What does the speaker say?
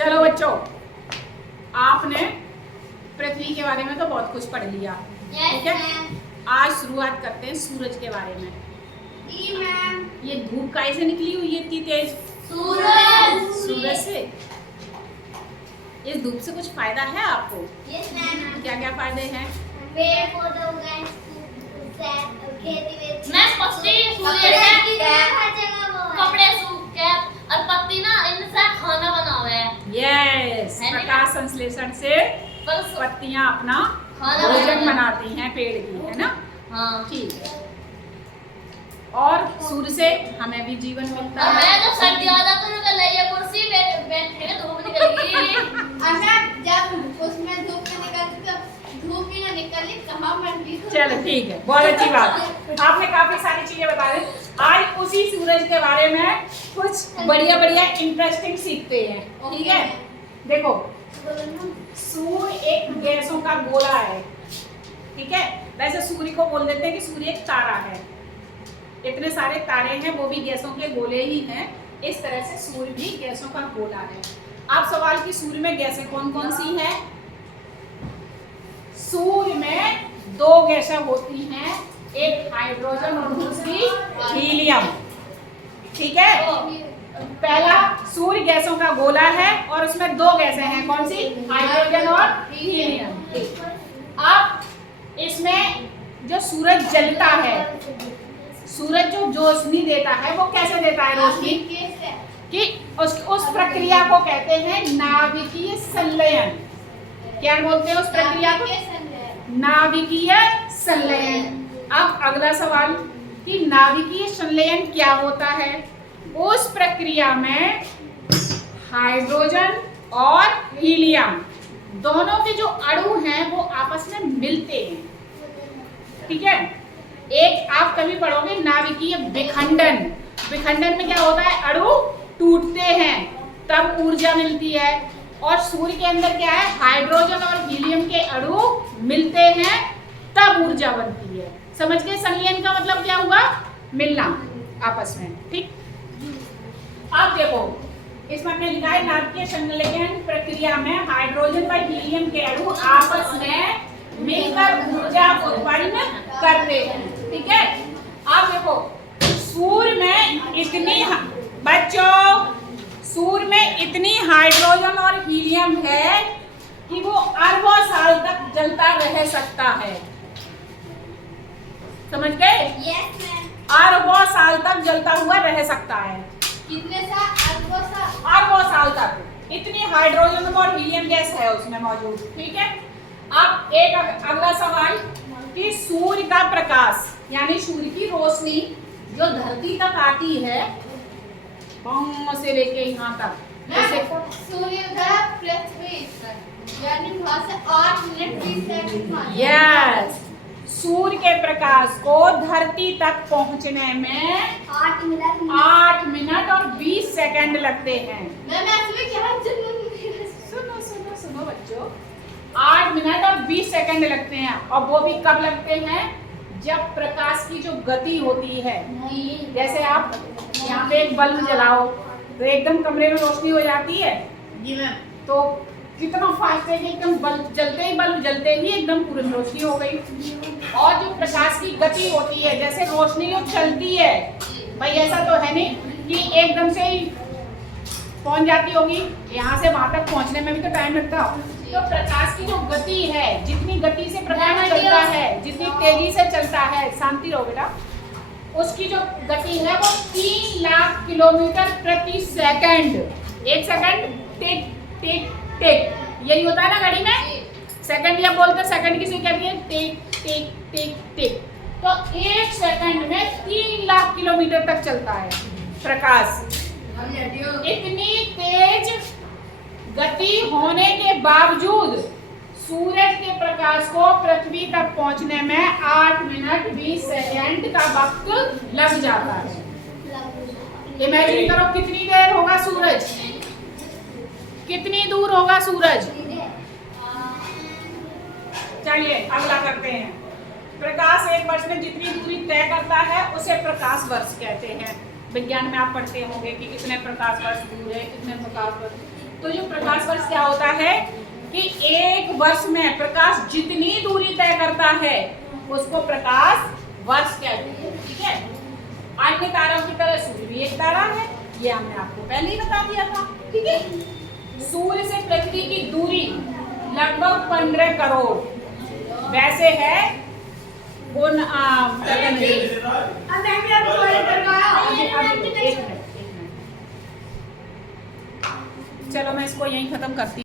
चलो बच्चों, आपने पृथ्वी के बारे में तो बहुत कुछ पढ़ लिया, ठीक है। आज शुरुआत करते हैं सूरज के बारे में। ये धूप काहे से निकली हुई है इतनी तेज? सूरज से। इस धूप से कुछ फायदा है आपको? क्या क्या फायदे हैं? कपड़े सूख के और पत्ती ना इनसे खाना बना हुआ है। यस, प्रकाश संश्लेषण से पत्तियां अपना भोजन बनाती हैं पेड़ की, है ना? हाँ ठीक है। और सूर्य से हमें भी जीवन मिलता है। मैं जब सर्दी आता तो निकल रही है कुर्सी बैठे धूप निकलेगी। जब उसमें धूप निकलती तो धूप ही ना निकली कहाँ मंडी। चलो ठीक है, बहुत अच्छी बात। आपने काफी सारी चीजें बता दी। आज उसी सूरज के बारे में कुछ बढ़िया बढ़िया इंटरेस्टिंग सीखते हैं, ठीक है। देखो, सूर्य एक गैसों का गोला है, ठीक है। वैसे सूर्य को बोल देते हैं कि सूर्य एक तारा है। इतने सारे तारे हैं, वो भी गैसों के गोले ही हैं। इस तरह से सूर्य भी गैसों का गोला है। आप सवाल की सूर्य में गैसें कौन कौन सी हैं? सूर्य में दो गैसें होती हैं, एक हाइड्रोजन और दूसरी हीलियम, ठीक है। पहला सूर्य गैसों का गोला है और उसमें दो गैसें हैं, कौन सी? हाइड्रोजन और हीलियम। अब इसमें जो सूरज जलता है, सूरज जो रोशनी देता है वो कैसे देता है रोशनी? कि उस प्रक्रिया को कहते हैं नाभिकीय संलयन। क्या बोलते हैं उस प्रक्रिया को? नाभिकीय संलयन। अब अगला सवाल कि नाभिकीय संलयन क्या होता है? उस प्रक्रिया में हाइड्रोजन और हीलियम दोनों के जो अणु हैं वो आपस में मिलते हैं, ठीक है। एक आप कभी पढ़ोगे नाभिकीय विखंडन। विखंडन में क्या होता है? अणु टूटते हैं तब ऊर्जा मिलती है। और सूर्य के अंदर क्या है? हाइड्रोजन और हीलियम के अणु मिलते हैं तब ऊर्जा बनती है। समझ गए? संलयन का मतलब क्या हुआ? मिलना आपस में, ठीक। अब देखो, इसमें हमने लिखा है नाभिकीय संलयन प्रक्रिया में हाइड्रोजन व हीलियम के अणु आपस में मिलकर ऊर्जा उत्पन्न करते हैं, ठीक है। अब देखो, सूर्य में इतनी सूर्य में इतनी हाइड्रोजन और हीलियम है कि वो अरबों साल तक जलता रह सकता है। समझ गए? Yes ma'am. अरबों साल तक जलता हुआ रह सकता है। कितने साल? अरबों साल तक इतनी हाइड्रोजन और हीलियम गैस है उसमें मौजूद, ठीक है। अब एक अगला सवाल कि सूर्य का प्रकाश यानी सूर्य की रोशनी जो धरती तक आती है, वहां से लेके यहाँ तक, जैसे सूर्योदय पृथ्वी यानी वहाँ से 8 मिनट 20 सेकंड। यस, सूर्य के प्रकाश को धरती तक पहुँचने में 8 मिनट और 20 सेकंड लगते हैं। सुनो सुनो सुनो बच्चों, 8 मिनट और 20 सेकंड लगते हैं। और वो भी कब लगते हैं? जब प्रकाश की जो गति होती है, जैसे आप यहाँ पे एक बल्ब जलाओ तो एकदम कमरे में रोशनी हो जाती है जी मैम। तो कितना फास्ट है कि एकदम बल्ब जलते ही एकदम पूरी रोशनी हो गई। और जो प्रकाश की गति होती है, जैसे रोशनी जो चलती है, भाई ऐसा तो है नहीं कि एकदम से ही पहुंच जाती होगी, यहाँ से वहां तक पहुंचने में भी तो टाइम लगता हो। तो प्रकाश की जो गति है, जितनी गति से प्रकाश चलता है, जितनी तेजी से चलता है, शांति रहो बेटा, उसकी जो गति है वो 3 लाख किलोमीटर प्रति सेकंड। एक सेकंड टिक टिक टिक, यही होता है ना घड़ी में। सेकंड या बोलते सेकंड किसी कहती है टिक टिक टिक टिक। तो एक सेकंड में 3 लाख किलोमीटर तक चलता है प्रकाश। इतनी तेज गति होने के बावजूद सूरज के प्रकाश को पृथ्वी तक पहुंचने में 8 मिनट 20 सेकंड का वक्त लग जाता है। इमेजिन करो कितनी देर होगा सूरज, कितनी दूर होगा सूरज। चलिए अगला करते हैं। प्रकाश एक वर्ष में जितनी दूरी तय करता है उसे प्रकाश वर्ष कहते हैं। विज्ञान में आप पढ़ते होंगे कि कितने प्रकाश वर्ष दूर है, कितने प्रकाश वर्ष। तो जो प्रकाश वर्ष क्या होता है कि एक वर्ष में प्रकाश जितनी दूरी तय करता है उसको प्रकाश वर्ष कहते हैं। ठीक है, अन्य तारों की तरह सूर्य भी एक तारा है, ये हमने आपको पहले ही बता दिया था। ठीक है, सूर्य से पृथ्वी की दूरी लगभग 15 करोड़। वैसे है उन चलो मैं इसको यहीं खत्म करती हूँ।